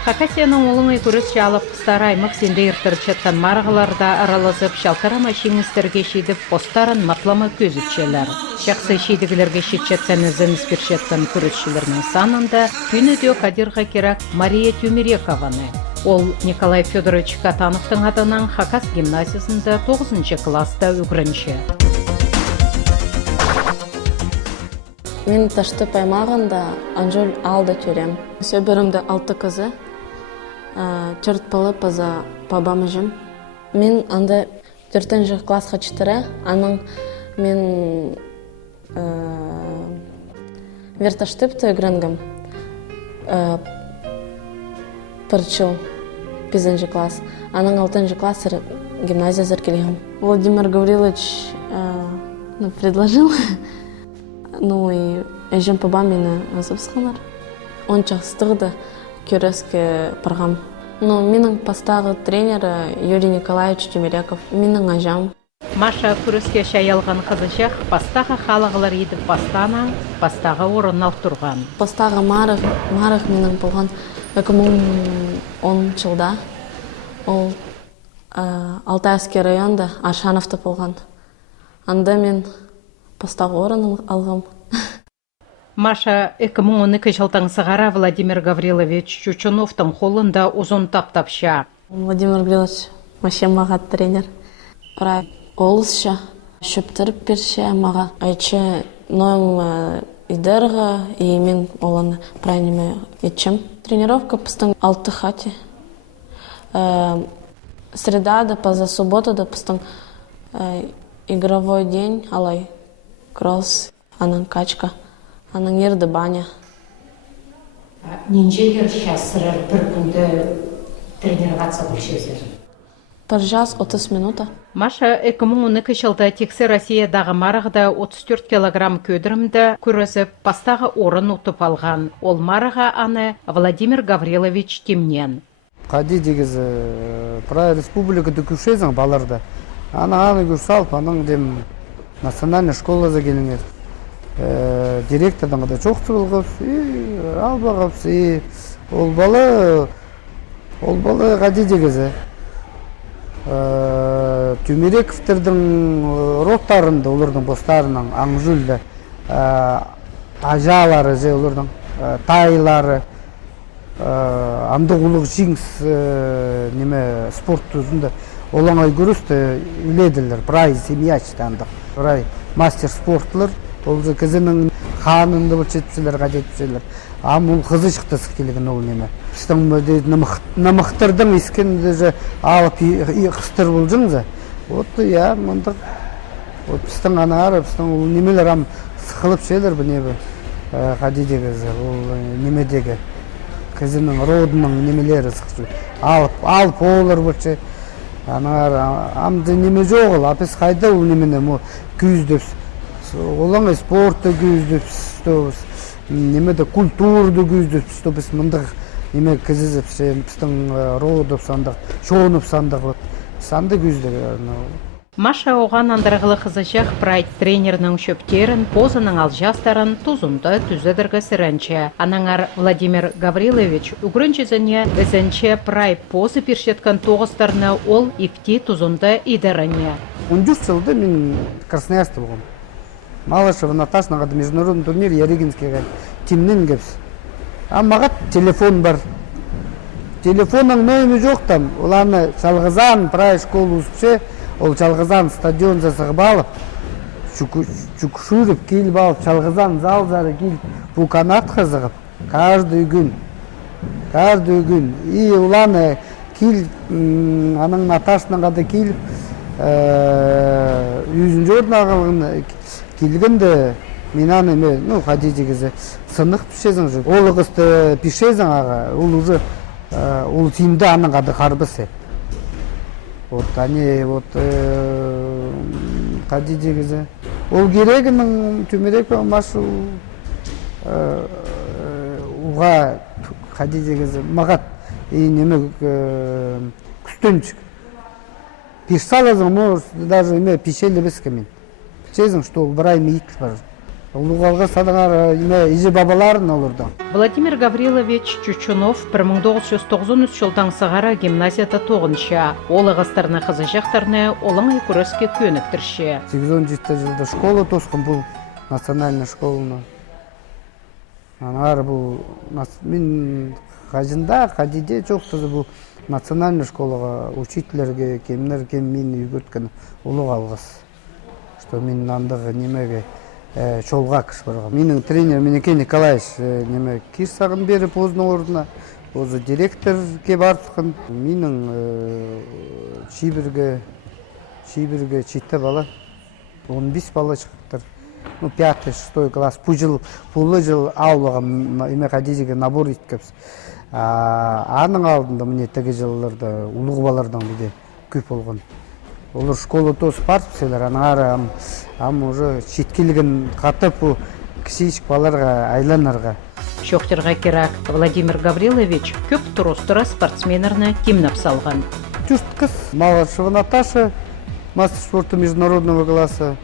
Хакасияның олыңай көріс жалып, старай мақсенде ертіріп жатқан марғыларда аралазып, шалқарама шеңістерге шейдіп, постарын матлама көзіпшелер. Жақсы шейдігілерге шетчеттен ізін іспіршеттен көрісшілерінің санында күніде Кадирға керек Мария Тюмерекованы. Ол Николай Федорович Катановтың атынан Хакас гимназиясында 9 класста үгірінші. Мен ташты паймағында Анжол алды түрем. Сөбірімді 6 қызы, чыртпалы паза пабамы жым. Мен анда 4 классқа чытыры, аның мен верташтыпты үгірінгім. Пырчыл 5 класс, аның 6 класс гимназия зіркелегім. Владимир Гаврилович предложил. Ну и әжем папа мені азапсқанар. Он частырды көреске парғам. Ну, менің пастағы тренері Юрий Николаевич Тюмереков. Менің ажам. Маша көреске шайалған қызышақ пастағы қалығылар едіп пастағы орын алып тұрған. Пастағы марық менің болған 2010 жылда. Ол Алтайский районда Аршановта болған. Анда мен пастағы орын алғам. Маша 2012 жылдың сығара Владимир Гаврилович Чучуновтың қолында ұзын таптапша. Владимир Гаврилович вообще маға тренер. Рай олысша шөптіріп берше маға. Айтшы ноем идерға и мен оланы правильно етчім. Тренировка пыстың 6 хати. Средада, поза субботада пыстың игровой день, алай. Кросс, аның качка, аның ерді баня. Ненжелер шасырыр бір күнді тренироваться бұлшезер? Бір жас 30 минута. Маша 2012 жылда тексе Россиядағы марығда 34 килограмм көдірімді көрісіп, пастағы орын ұтып алған. Ол марыға аны Владимир Гаврилович Темнен. Қади дегізі, пра республикада күшезің баларда. Аны көрсалып, аның дем национальная школа келіңер. Директордан да çok sıkılғып, албағып, ол балы ғади дегізі. Тюмерековтердің роттарында, олардың постарының аңжүлді, ажалары, олардың тайлары, андығылық жиңс спорт түзінде олаңай көрісті үледілер, прайз семьячты андық. Мастер спортлар, ол кізінің қанынды бұл жетпішілер, қадетпішілер. Ол қызы шықты сықкелеген ол неме. Біздің намықтырдың ескенді алып қыстыр бұл жыңзы. Отты, я, мұндық. Біздің анағары, біздің ол немелер сықылып шелер бұл небі. Қадедегі, ол немедегі. Кізінің родының немелері сықшы. Алып олар бұл амды неме жоқ ол, апес қайда ол немене күйіздеп, олаңай спортты күйіздеп, немеде культурды күйіздеп, біз мұндық неме кізізіп, біздің родып сандық, шоынып сандық, санды күйіздеп. Маша оған андырғылы қызышақ прайд тренерінің шөптерін, позының алжастарын тұзында түзедіргі сірінче. Анаңар Владимир Гаврилович үгірінчізіне бізінче прайд позы першеткен тоғыстарына ол ифти тұзында идеріне. 14 жылда мен Красноярсты болғым. Малышева Наташнағады международный турнир Яригинскийға тимнен кепсі. Мағат телефон бар. Телефонның нөйімі жоқ там. Оланы шалғызан, прайд школы ұспше, ол жалғызан стадион жасығып алып, жүкшүріп келіп алып, жалғызан зал-зары келіп, бұл канат қызығып, каждый күн. И оланы келіп, аның Наташнағады келіп, 100 орын ағылғын келгенде, мен аны, қади дегізі, сынық пішезің жүр. Ол ұғысты пішезің аға, ол тиімді аның қады қарбысы. Қади дегізі. Ол керегінің Тюмерекова машу ұға қади дегізі мағат неме күстенчік. Пеш салазың, даже пешелі бізкі мен. Пешезің, что бір ай мейітіл бар. улугалга садаңар иже бабаларын олурда. Владимир Гаврилович Чучунов 1993 жылдан сығара гимназияда тоғынша. Олы ғастарына қызы жақтарына олың күреске көніктірші. 8-10 жылда школа тоскын бұл национальный школаны. Анар бұл мен қадиде жоқ тұзы бұл национальный школаға учительлерге кемнер кем мен үйгөткені ұлық алғыс. Что мен андығы немеге чолға кіш барға. Менің тренер Менеке Николаевич неме кеш сағын беріп өзінің орнына. Өзі директорге бартықын. Менің шибірге читті бала. 15 бала шықтыр. 5-6 класс. Пулы жыл аулыға еме қадежеге набор еткіпсі. Аның алдында міне тегі жылыларда ұлығы балардан біде көп болған. Олар школа тосып барсыпсылар, ам уже шеткелігін қатып кішейшік баларға айланарға. Шоқтырға керак Владимир Гаврилович көп тұрыстыра спортсменерні кемнап салған. Тюрт қыз, Малашева Наташа, мастер спорта международного класса,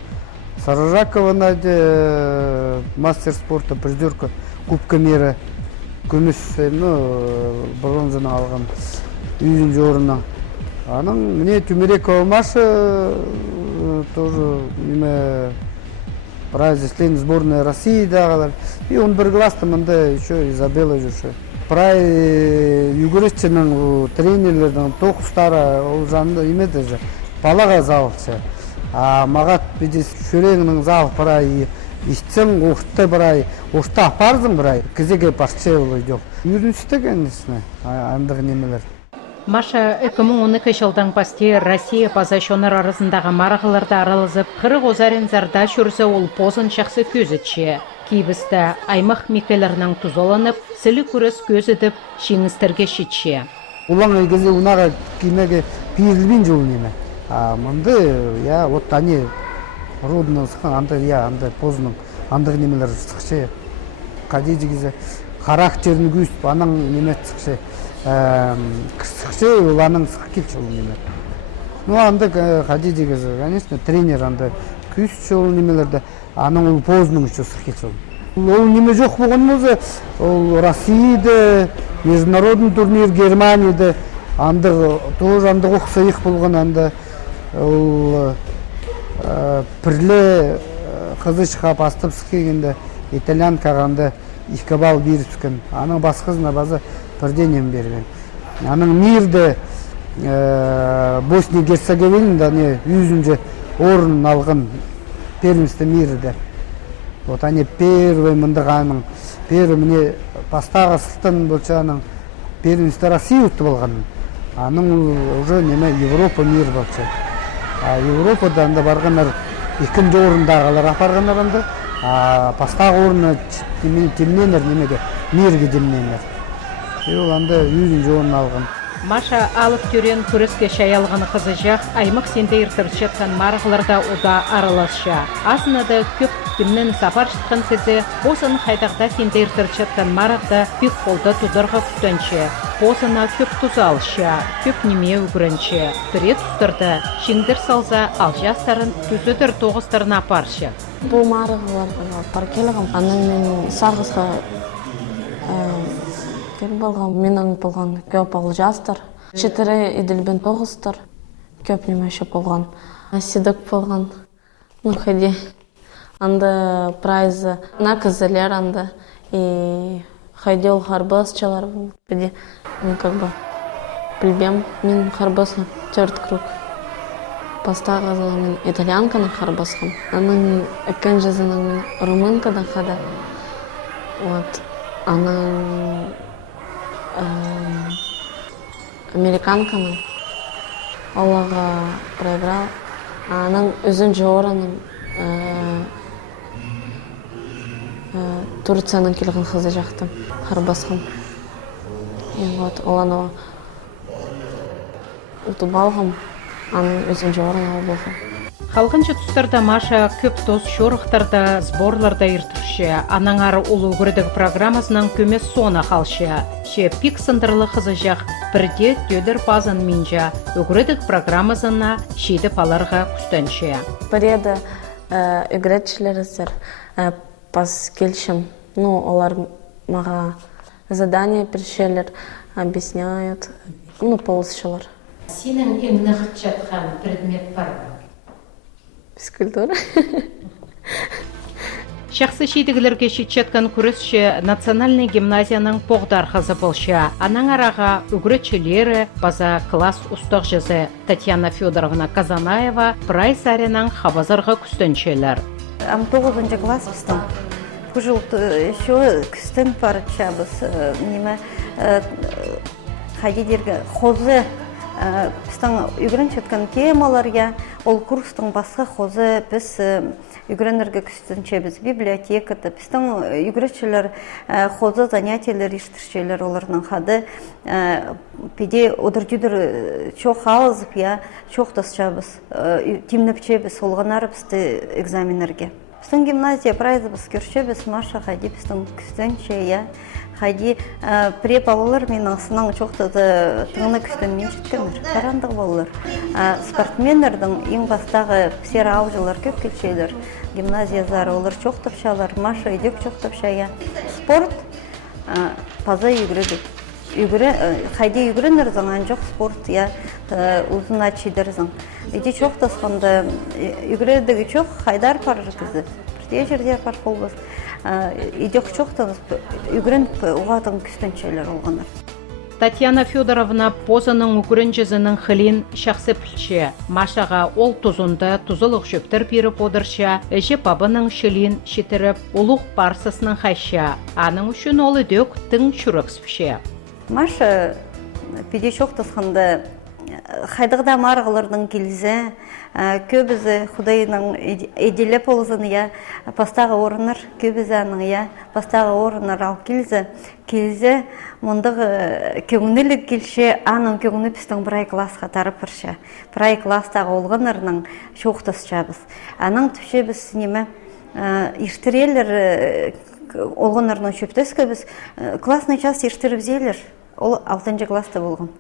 Саражакова Надя, мастер спорта, призерка Кубка мира, күміс, бронзаны алған үйін орнына. Аның мне Тюмерекова Маша тоже прайзеслен сборная России дағалар. И он бір класста мында еще Изабелла жүрші. Прай югористчінің тренерлердің тоқыстары ол жанында емеді же. Балаға залықшы. Мағат бедес шөреңінің зал прай иштсең оқты прай, оқта апарзың прай. Кізеге пашче олы жоқ. Үйріншті кәндісіне андығы немелер. Маша 2012 жылдан басте Россия пазашонар арасындағы марағыларды аралызып, қырық озарен зарда жүрсе ол позын жақсы көзітші. Кейбісті аймақ мекелерінің тұзоланып, сілі көріс көз едіп, шеңістерге шетші. Улан әйгізе ұнаға кеймеге пейілбен жол неме. Мұнды, вот они родының сықын, андай позының андығы немелер сықшы. Қадейдегізе характерін көзіп, аның немет сықшы. Сықшы оланың сықы келші ол немер. Анда қадейдегізі, конечно, тренер анда көзші ол немелерді, аның ол позының үші сықы келші ол. Ол неме жоқ болған өзі, ол Россияда, международный турнир Германияда, тоже андығы оқсайық болған анда, ол пірлі қызы шығап астып сықегенде, итальян қағанда 2 бал беріп түскен. Аның басқызына базы бірденен берген. Аның мирді Босния-Герцеговинада 100-нче орын алған первенство мирді. Вот они первый мындығаның, первый мне пастағы сылтын болчаның первенство Россия өтті болған. Аның уже неме Европа мир болча. Европада анда барғандар 2-нче орындағалар апарғандар анда. Пастағы орны темненер немеге, мирге темненер. Ол анда 100-нче орын алған. Маша алып түрен күреске шаялғаны қызы жақ, аймақ сенде ертіріп жатқан марғыларда ода араласша. Асынады көп кімнен сапар шыққан сезі, босын қайдақта сенде ертіріп жатқан марғда пек қолды тұдырға күтенші. Босына көп тұз алыша, көп неме үгірінші. Түре тұстырды, шеңдір салза, ал жастарын түзідір тоғыстарына апаршы. Бұл марғыларға паркеліғым, аның мен сағызға менің болған көп ал жастар. 4 иделбен 9-тар. Көп неме еще болған. Сидок болған. Ходи. Анда прайзы на кізілер анда. И ходил харбасчалар. Ходи. Мен как бы білбем. Мен харбасым 4 круг. Пастағызға мен итальянканы харбасқым. Аның әккен жазының мен румынкадан қада. Вот. Аның американканың Аллаға проиграл. Аның өзінші орыным Турцияның келген қызы жақтым. Харбасқым. Вот, оланы ұтып алғым. Аның өзінші орын ал болғым. Халқыншы тұстарда Маша көп тоз шорықтарда, сборларда ертірші. Анаңары ұлы үгірдігі программасынан көмес соны қалшы. Ше пик сындырлы қызы жақ бірде төдір базын минжа. Үгірдігі программасына шейді паларға күстенші. Біреді үгіретшілері сір Пас келшім, ну, олар маға задание бершелер, объясняют, ну, полысшылар. Сенің ең нақыт жатқан предмет бар ма? Физкультура. Шақсы шейдігілерге шетчеткен күрісші национальный гимназияның поғдар қызы болша. Анаң араға үгіретшілері база класс ұстық жызы Татьяна Федоровна Казанаева прайс аренан хабазарға күстеншелер. 9 класс бістің. Бұл жыл еще күстен парычабыз. Неме қадидерге қозы бістің үгірін жеткен темаларға, ол курстың басқа қозы біз үгірінерге күстеншебіз. Библиотекада бістің үгіретшілер қозы занятиялер ештіршелер оларының қады. Педе одыр-дүдір чоқ алызып, чоқ тасчабыз, темнепчебіз, олғанары бізді экзаменерге. Бістің гимназия прайзыбыз көршебіз, Маша қайды бістің күстенше, Хайди преп алылар мен асының чоқтады тыңына күстен мен жеткенір. Қарандық болылар. Спортменердің ең бастағы псер аужылар көп келшейлер. Гимназиязар олар чоқтапшалар, Маша үйдек чоқтапшая. Спорт паза үйгіреді. Хайди үйгірінер заңан жоқ спорт, ұзын ачидерзің. Үйде чоқтасқанда үйгіредігі чоқ хайдар парыр кізі. Бірде жердер пар қолбыз. Идек чоқтаныз үгірін ұғатын күстеншелер олғанар. Татьяна Федоровна позаның үгірін жызының хылин шақсы пілші. Машаға ол тұзында тұзылық шөптір беріп одырша, әжі бабының шылин шетіріп, ұлық барсысының қайша. Аның үшін ол үдек тың шүрікс піші. Маша педе чоқтасқанда қайдығда марғылардың келізі, көбізі Құдайының еделеп олызын, пастағы орыныр, көбізі аның, пастағы орыныр ал келізі мұндағы көңінілік келші, аның көңіні пістің бірай классқа тарып бірші. Бірай класстағы олғанырының шоқтас жабыз. Аның түпше біз неме ештірелер олғанырының шөптескі біз классный час ештіріп зелер. Ол 6 класста болған.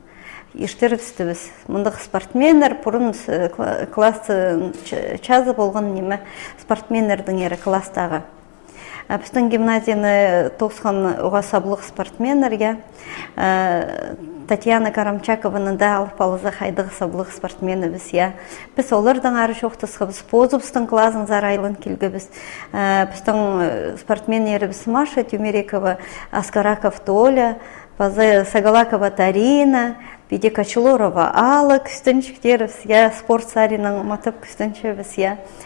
Ештіріпсті біз. Мұндық спортменер, бұрын классы чазы болған неме спортменердің ері класстағы. Біздің гимназияны тоқсан оға саблық спортменер, Татьяна Карамчакованы да алып алызы қайдығы саблық спортмені біз. Біз олардың ары шоқтысқы біз. Позыбыстың класын зарайлын келгі біз. Біздің спортменері біз Маша Тюмерекова, Аскараков Толя, Сагалакова Тарина, Биде Качылорова Алла күстеншіктеріз, спорт сарының матып күстенші біз,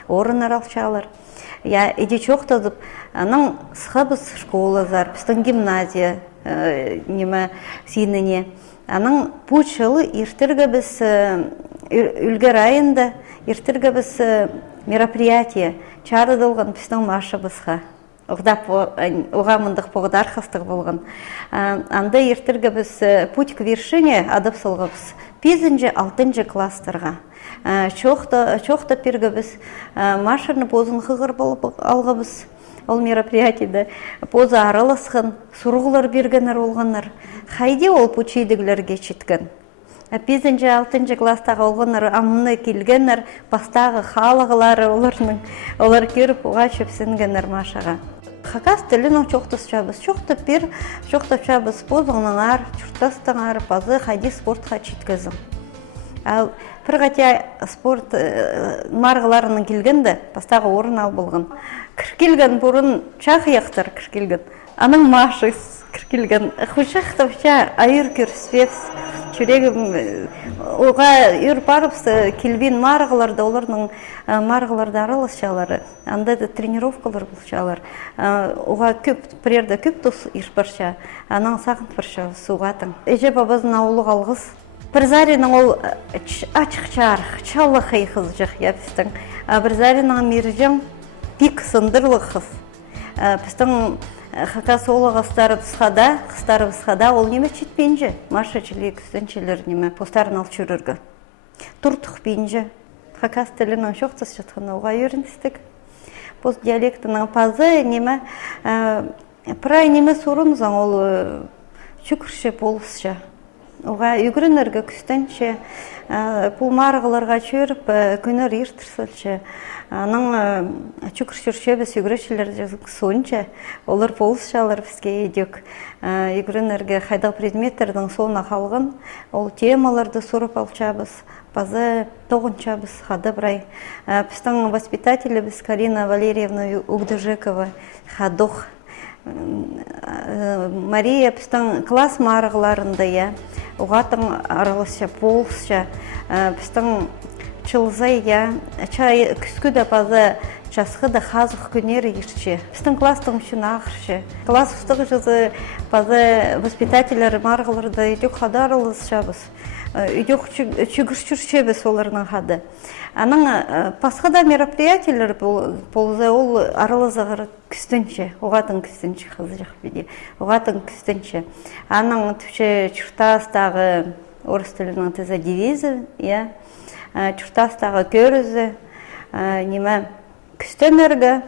орын аралшалар. Иде чоқтадып, аның сықабыз школазар, біздің гимназия неме сеніне. Аның пучылы ертіргі біз үлгір айында, ертіргі біз мероприятие чарыдылған біздің машы бізға. Оға мұндық поғдар қастық болған. Анда ертіргі біз путь к вершине адып сылғабыз. 5-6 кластарға. Чоқта пергі біз машырны позын қығыр болып алғабыз. Ол мероприятиеді поза аралысқын, сұрғылар бергенер олғанар. Қайде ол пучейдігілерге четкен. 5-6 класстағы олғанар амыны келгенер, бастағы қалығылары олар көріп оға шөпсінгенер машаға. Хакас тілінің чоқтас жабыз, чоқтап жабыз, позыңның ар, чұртастың ар, пазы қайди спортқа четкізім. Бір ғатя спорт марғыларының келгенді, бастағы орын ал болған. Кіркелген бұрын чақ яқтар кіркелген, аның машыз кіркелген. Құшақтапша айыр көріспепс, жүрегім оға үйір барыпсы келбен марғыларды, олардың марғыларды араласшалары, анда да тренировкалар болшалар. Оға бірерді көп тұс ербарша, анаң сағынт барша суғатын. Әже бабазын ауылы қалғыз. Бірзарінің ол ачықчар, чалы қайқыз жық епістің. Бірзарінің мережем пик сындырлы қыз. Біздің Хакас олы қыстары тұсқада, ол неме четпенже. Маша чілі күстеншелер неме постарын алып жүріргі. Тұртық бенже. Хакас тілінің шоқтас жатқаны оға өріністік. Пост диалектінің пазы неме, прай неме сұрын заң ол шүкірше болысша. Оға үгірінерге күстенші, бұл марғыларға чөріп, күнер ертірсілші. Аның чүкіршірше біз үгірешілер соңча, олар болысшалар бізге едек. Үгірінерге қайдақ предметтердің соңына қалғын, ол темаларды сұрып алчабыз. Базы тоғынчабыз қады бірай. Біздің воспитателі біз Карина Валерьевна Угдыжекова қадық. Мария біздің класс марығыларында, оғатын аралысша, болысша, біздің чылзай, күскі да базы жасқы да қазық күнері ерші. Біздің класстың үшін ақыршы. Класс ұстығы жазы базы воспитателері марығыларда едек қады аралысша біз. Үйдек чүгіршірше біз оларының қады. Аның басқа да мероприятиялар болза ол аралызағыр күстінші, оғатын күстінші қызы жақ беде, оғатын күстінші. Аның түпше чұртастағы орыс тілінің тізі девизі, чұртастағы көрізі, күстенергі,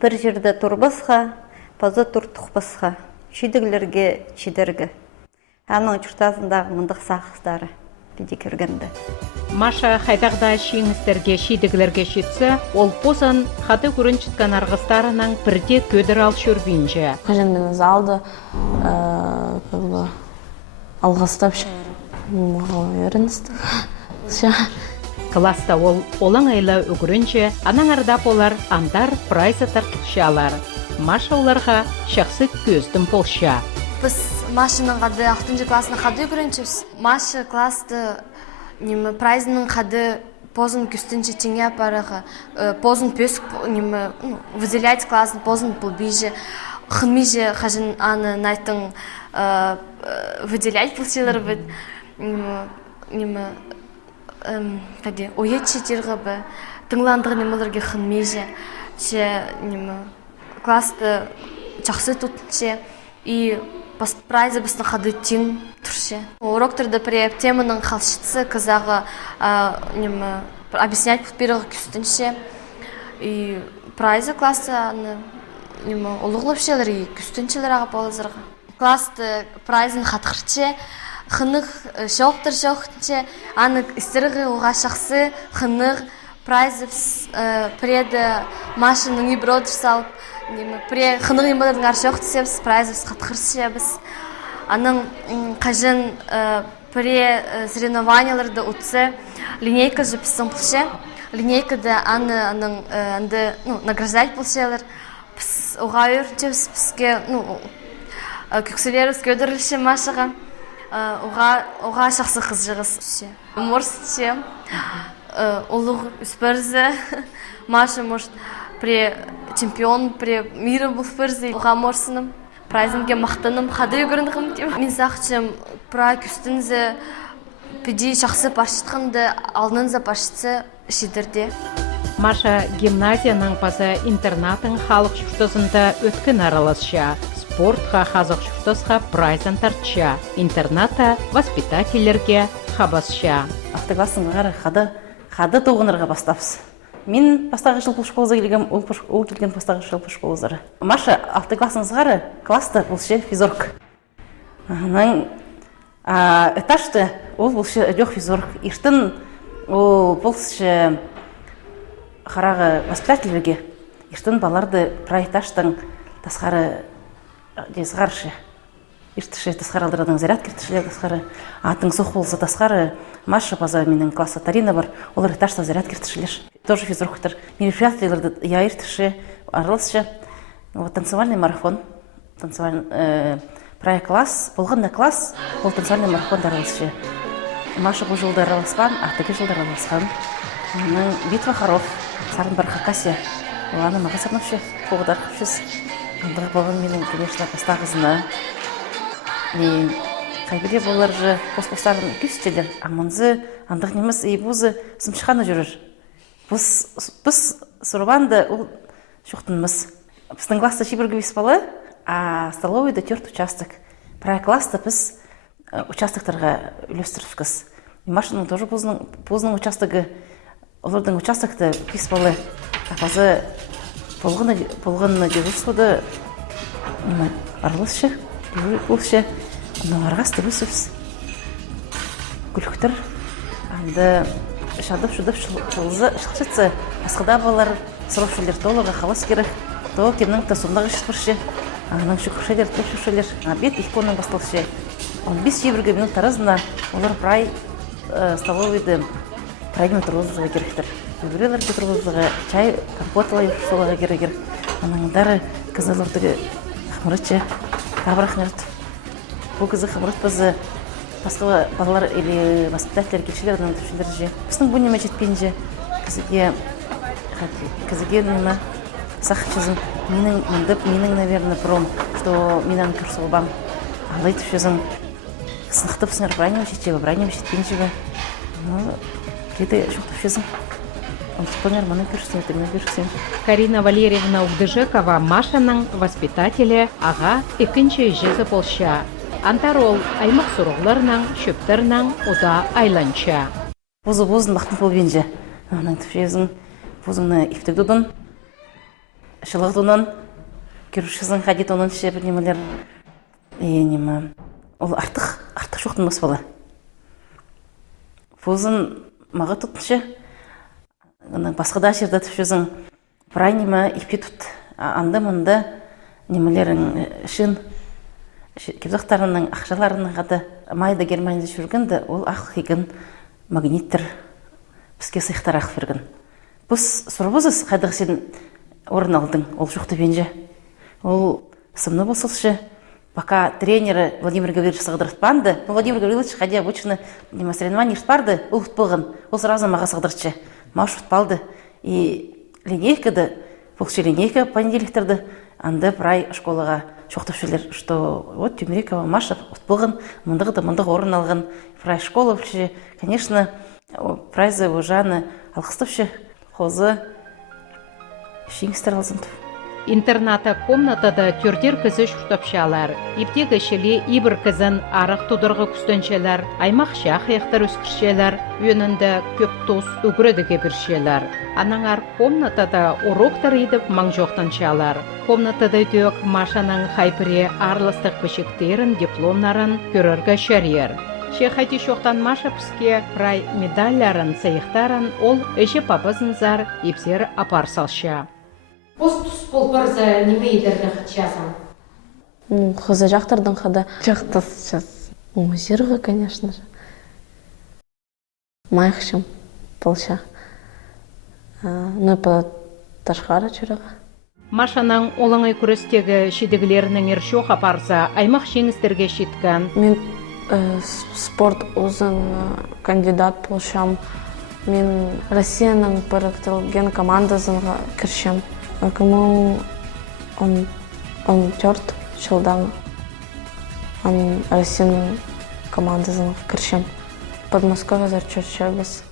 бір жерді тұрбасқа, базы тұр тұқпасқа, чүйдігілерге чидергі. Аның чұртасындағы мұндық сақыстары беде көргенді. Маша хайдағда шиңістерге шидігілерге шетсі, ол позан қады көрін чүткен арғыстарының бірде көдір ал шөрбейінже. Қажен мені залды алғыстап өріністі. Класста ол олаң айлы үгірінше, анаң ардап олар андар прайзы тартықшы алар. Маша оларға шақсы көздің болша. Біз Машаның қады 6-й классының қады үгірінчіміз. Маша класты прайзының қады позын күстінші теңе апарығы, позын пөсік выделять классын, позын бұл бейжі, қынмейжі қажын аны найтың выделять бұл селер біт. Ойет шетергі бі, тыңландығы немелерге қынмейжі, класты жақсы тұтыншы, и прайзы біздің қады тең тұршы. Уроктерді при теманың қалшытсы қызағы объяснять бұтберігі күстінші. И прайзы классы олығылып шелер, и күстіншілер аға болызырғы. Класты прайзын қатқырчы, қынық шоқтыр-шоқтынчы, анық істерігі оға шақсы, қынық прайзы преді машының и бродыр салып, Пре қынық ембалардың аршоқты себіз, прайзыз қатқырсы біз. Аның қажын пре соревнованияларды ұтсы, линейка жіпістің бұлшы. Линейкада аның награждать бұлшылар. Біз оға өрінче бізге көкселері көдірілші машыға. Оға шақсы қыз жығыз. Морсыче, олық үспірзі, машы морс. При чемпион, при мира был ферзи, угаморсыным, прайзымге мақтаным, қады үгіріндігім дейм. Мен сақчым, пра күстінзі, педи шақсы пашытқынды, алдынызы пашытсы шидірде. Маша гимназияның базы интернатын халық шүртізінде өткін араласша, спортқа қазық шүртізға прайзын тартша, интерната воспитателерге қабасша. Автоклассың ғары қады тоғынырға бастапсы. Мен бастағы жыл бұл школыза келген, ол келген бастағы жыл бұл школызары. Маша, 6 классыңызғары класты бұлшы физорг. Этажды ол бұлшы өдек физорг. Иштін ол бұлшы қарағы воспитательерге. Иштін баларды проэтаждың тасқары дезғаршы. Иштіші тасқары алдырадың заряд кертішілер тасқары. Атын соқ болса тасқары Маша база менің класса Тарина бар. Олар этажда заряд кертішілер. Тоже физруктор. Мероприятияларды яйыртышы, аралысшы. Танцевальный марафон. Проект класс. Болғанда класс, ол танцевальный марафон аралысшы. Маша бұл жылда араласқан, ақтығы жылда араласқан. Битва Харов, Сарын Бархакасия. Оланы маға сарнапшы, қоғыдар қыпшыз. Андығы болған менің, конечно, қастағызына. Қайбеде болар жы, пос-постарын күстелер. Аманзы, андық неміз ейбузы сымшықаны жүрір. Біз сұрбанды ол шоқтынымыз. Біздің класста шибіргі беспалы, а столовыйда 4 участок. Проект класста біз участоктарға үлестірішкіз. Машының тоже позының участогы, олардың участокты беспалы. Апазы болғаны дегісуды арылысшы, болшы. Арғасты бұсыз. күліктір. Анды шадып-шудып шылшытсы. Асқыда балар сұрапшылер толыға қалас керек. То кемнің тасуындағы шықпыршы. Аңның шүкіршелер, төшішелер. Бет иконның бастылшы. 15-20 минут таразына олар прай столовыйды прайдың тұрғызыға керектір. Өбірелер тұрғызыға чай, компотылай шолаға керегер. Анаңдары кызылырдығы қамырытшы, табырақнерді. Бұл кызы қамырыт бізі басқа балалар или воспитателер, келшілердің түшілер же. Біздің бұл неме жетпейінже кізіге неме сақчызым. Менің мүндіп, менің, наверное, пром, что менің күрсігі бам. Алай түшізім. Сынықтып сыңар бранем жетчебі, бранем жетпейінжебі. Кеді жоқ түшізім. Карина Валерьевна Угдыжекова Машаның воспитателі аға екінші жезі болша. Антарол аймақ сұрғыларының, шөптерінің ода айланча. Бозы-бозын бақтың бұл бенже. Оның түшезің бозыңны ифтік дұдын, шылық дұнын, көрушізің қадет оның шебір немелер. Ол артық жоқтың бас бала. Бозын маға тұтыншы. Басқада жерді түшізің бірай неме ипе тұт. Анды-мұнды немелерің шын кепзақтарының ақшаларының қады майда Германияда жүргенді, ол ақ егін магниттір бізге сыйықтар ақ берген. Біз сұрбызыз қайдағы сен орын алдың, ол жоқты бенже. Ол сымны болсылшы, пока тренері Владимир Гаврилович сығыдыртпанды, Владимир Гаврилович қади обычно соревнование шпарды, ол ұтпылғын, ол сразу маға сығыдыртшы. Маш ұтпалды. И линейкады, бұлшы линейка понедельниктерді, анды прай школаға шоқтыпшылер, что вот Тюмерикова Маша ұтпылғын, мұндығы орын алған прай школа бұлшы. Конечно, прайзы ұжаны алқыстыпшы, қозы шеңістер алзынды. Интерната комнатада түрдер кізі шұртапшалар. Иптегі шілі ибір кізін арық тұдырғы күстеншелер, аймақ шақ яқтар өскіршелер, өнінді көп тоз үгіредіге біршелер. Анаңар комнатада уроктар едіп маң жоқтаншалар. Комнатада дөк Машаның хайпыре арлыстық пішектерін, дипломнарын көріргі шәрер. Шехайти шоқтан Маша піске прай медалларын, сайықтарын ол әші папызынзар епсер апарсалша. Постус полпарза неме едерді қытшазым? Қызы жақтырдың қады. Жақтыз сейчас. Зирғы, конечно же. Майықшым полша. Ну, по ташқара чырығы. Машаның олыңай күрестегі шедігілерінің ершоқ апарса, аймақ шеңістерге шеткен. Мен спорт ұзын кандидат болшам. Мен Россияның біріктілген командасынға кіршем. Кому он черт шылдан Россияның командасының кіршем. Подмосковье зарчетші біз.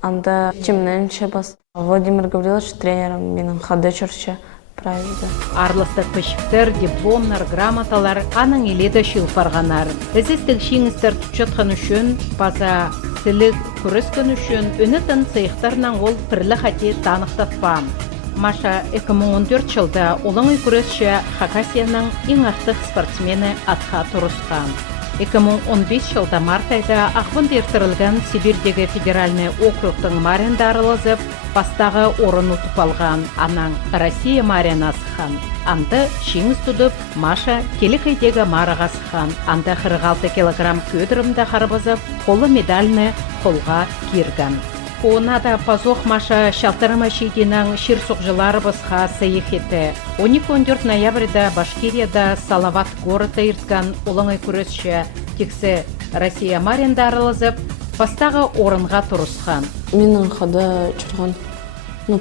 Анда чемненші біз. Владимир Гаврилович тренером менің қады чөрші прайзды. Арлыстық пішіктер, дипломнар, грамоталар аның еледі шылпарғанар. Әзістік шеңістер тұтчатқан үшін, база тілік күрескен үшін, үнітін сайықтарынан ол пірлі қате танықтатпам. Маша 2014 жылда олыңы күресші Хакасияның ең артық спортсмені атқа тұрысқан. 2015 жылда март айда ақпында ертірілген Сибирдегі федеральный округтың маренда аралызып, бастағы орын ұтып алған анаң Россия марена асыған. Анды шеңіз тұдып, Маша келі-қайдегі марыға асыған. Анда 46 килограмм көдірімді қарбызып, қолы медальны қолға кирген. Онада пазоқ Маша шалтырыма шейденің шир соқжылары бізға сайықеті. 12-14 ноябрьда Башкирияда Салават горыты ирткен олыңай күресші тексе Россия маренда аралызып, бастағы орынға тұрысқан. Менің қады жүрген,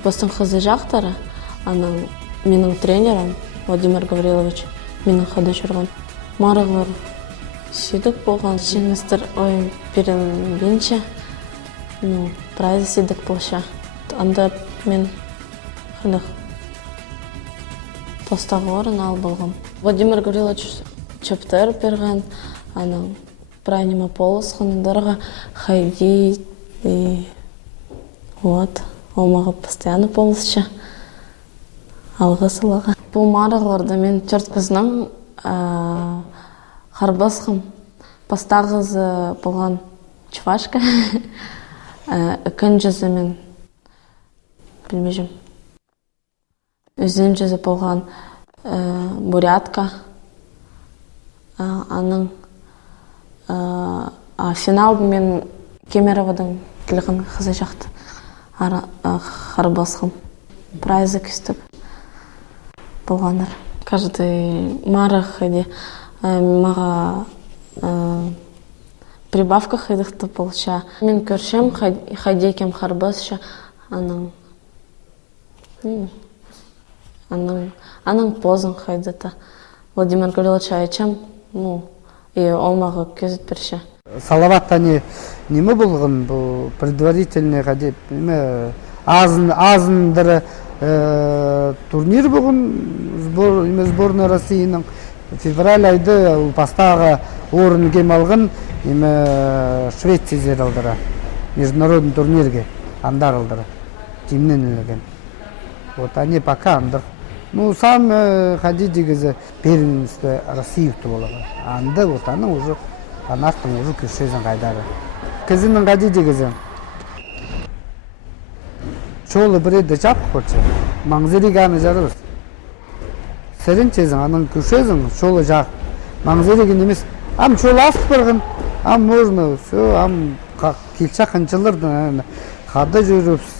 постың қызы жақтары, менің тренером Владимир Гаврилович, менің қады жүрген. Марығылар сүйдік болған, жеңістір ой берілгенше. Прайзы сидік болша. Анда мен қылық постағы орын ал болғым. Владимир Гаврилович чөптер берген, прайнима полысқындарға хайди и вот, олмаға постоянно полысшы. Алғы сылаға. Бұл марығыларда мен төрт қызның қарбасқым. Постағызы болған чувашка. Екіншісі мен білмеймін. Өзім жазып болған бурятка. Аның финал мен Кемеровадан келген қызы жақты. Харбасқым. Прайзы күстіп болғандар. Каждый марық еде маға прибавка хайдықты болша. Мен көршем хайдекем харбасша аның позын хайдыта. Владимир Гаврилович айтчам, и ол маға көзіт берші. Салаватта неме болған, бұл предварительный қадеп, азындыры турнир болған сборная Россияның февраль айды пастағы орын кем алған Швеция зер алдыра, международный турнирге андар алдыра, тимнен ілген. Вот они пока андыр. Сам ходи дегізі первенство Россиевті болған. Анды, вот аны уже, анастың уже күшезін қайдары. Кізінің ходи дегізі. Чолы біреді жап қорчы. Маңзері ғаны жарыбыз. Сәрін чезің, аның күшезің, чолы жақ. Маңзері ген емес. Ам чолы асып біргін. Ам можно, все, ам келча қынчылырдың. Қады жүріпсіз.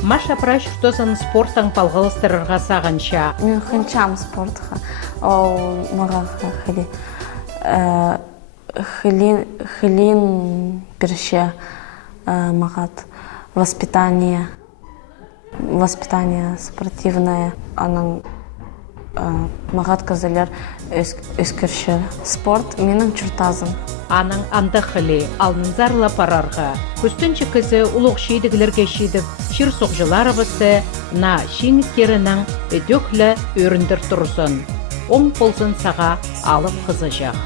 Маша праш, что за спортың палғылыстырырға сағанша? Мен хынчам спортқа. Ол маға хилин перше мағат воспитание спортивное. Аның мағат кізілер өскірші спорт менің чұртазым. Аның анда қылы, алнынзарла парарға. Көстінші кізі ұлық шейдігілерге шейдіп, шыр соқжыларыбысы на шеңістерінің өдөклі өріндір тұрсын. Оң полсын саға алып қызы жақ.